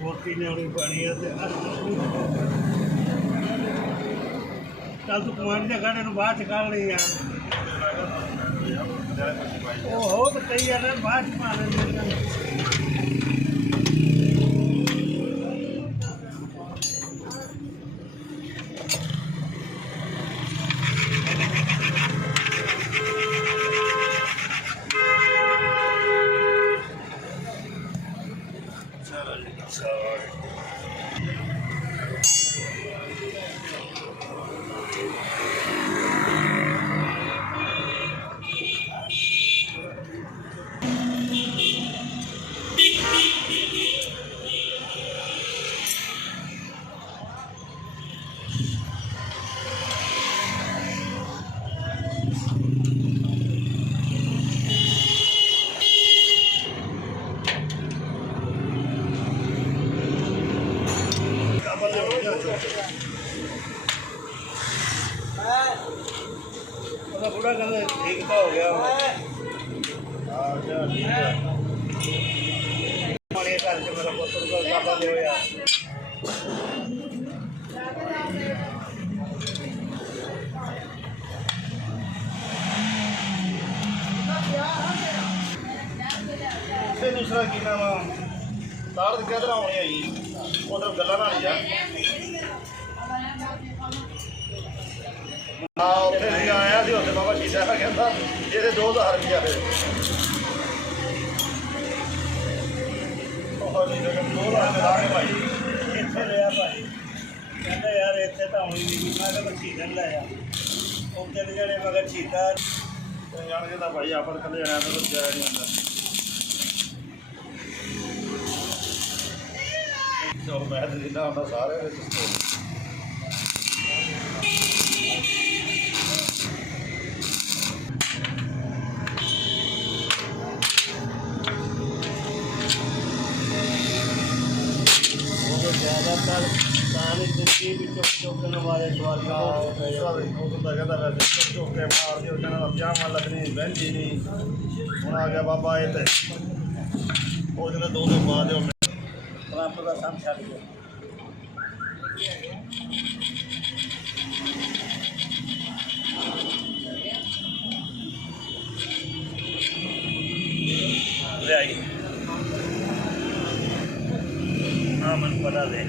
मोटी ने उन्हें पानी है चल तू कमांड ने गाने बाद निकाल रही यार ओ हो तो कई यार बाद मार बुढ़ा कहते ठीक तो हो गया हमारे घर से मेरा पुत्र को ज्यादा दे यार दूसरा की नाम तार किधर आने आई उधर गल्ला ना लिया ਉੱਥੇ ਸੀ ਆਇਆ ਸੀ ਉੱਥੇ ਬਾਬਾ ਸ਼ੀਸ਼ਾ ਕਹਿੰਦਾ ਇਹਦੇ 2000 ਰੁਪਇਆ ਫਿਰ ਉਹ ਨਹੀਂ ਜਗ੍ਹਾ 2000 ਲਾ ਕੇ ਭਾਈ ਇੱਥੇ ਲਿਆ ਭਾਈ ਕਹਿੰਦਾ ਯਾਰ ਇੱਥੇ ਤਾਂ ਹੋਣੀ ਨਹੀਂ ਮੈਂ ਕਿਹਾ ਸ਼ੀਸ਼ਾ ਲਾਇਆ ਉੱਥੇ ਜਿਹੜੇ ਮਗਰ ਸ਼ੀਸ਼ਾ ਜਾਣ ਕੇ ਤਾਂ ਭਾਈ ਆਪਰ ਕੱਲੇ ਜਾਣਾ ਤਾਂ ਜਾਇਆ ਨਹੀਂ ਹੁੰਦਾ ਚਲ ਮੈਂ ਤਾਂ ਜਿੰਨਾ ਹੁੰਦਾ ਸਾਰੇ ਵਿੱਚ ज़्यादातर सारी जिंदगी भी चुप चुपने वाले सवाल का कहता वैसे चुप चुप के मार दियो कहना पजामा लगनी बहनजी नहीं हूँ आ गया बाबा ये तो उसने 2 दिन बाद रब का सम छड़ गया ले आई हाँ मन पता दे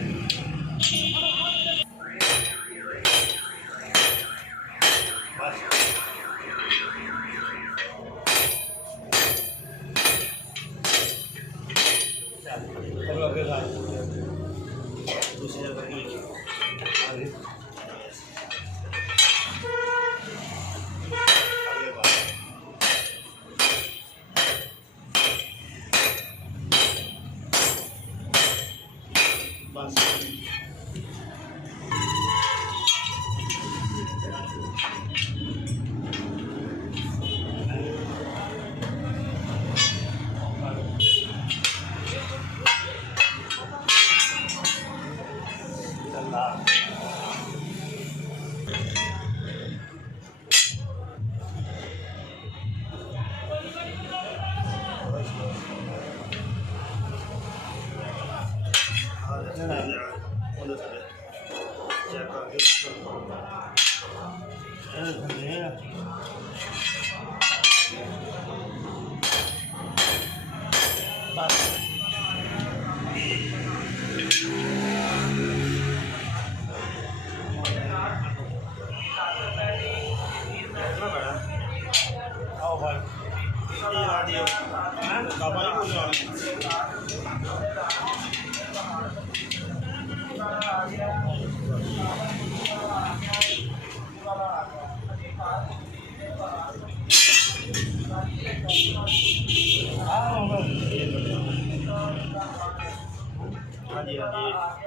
दूसरी जगह बस आओ भाई ये radio बाबा ही बोल रहा हाँ जी हाँ जी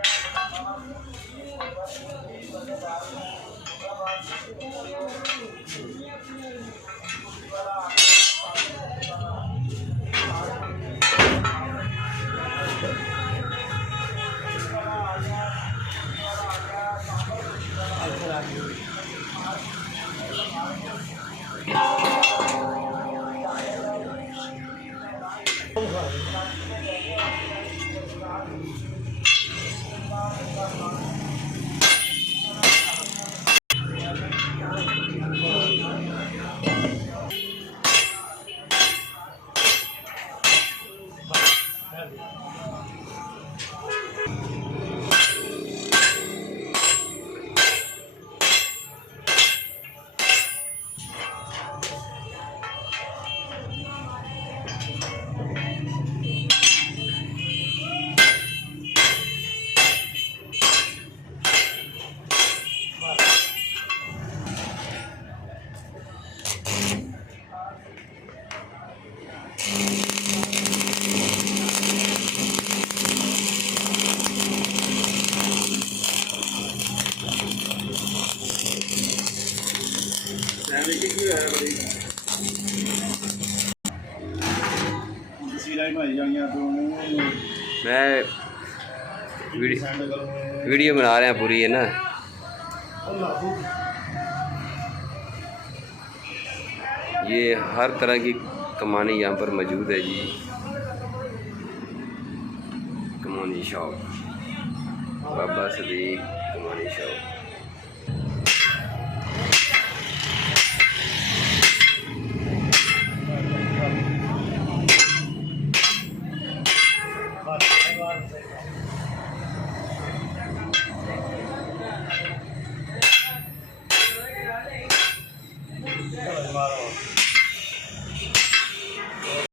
ਸੈਂਡਵਿਚ ਕੀ ਹੋਇਆ ਬੜੀ ਤਸਵੀਰਾਂ ਹੀ ਬਣਾਈ ਜਾਣੀਆਂ ਤੂੰ मैं ਸੈਂਡ ਕਰੂੰਗੇ वीडियो बना रहे हैं पूरी है ना। ਉਹ ਲਾਗੂ ये हर तरह की कमानी यहाँ पर मौजूद है जी। कमानी शॉप बाबा सदीक कमानी शॉप।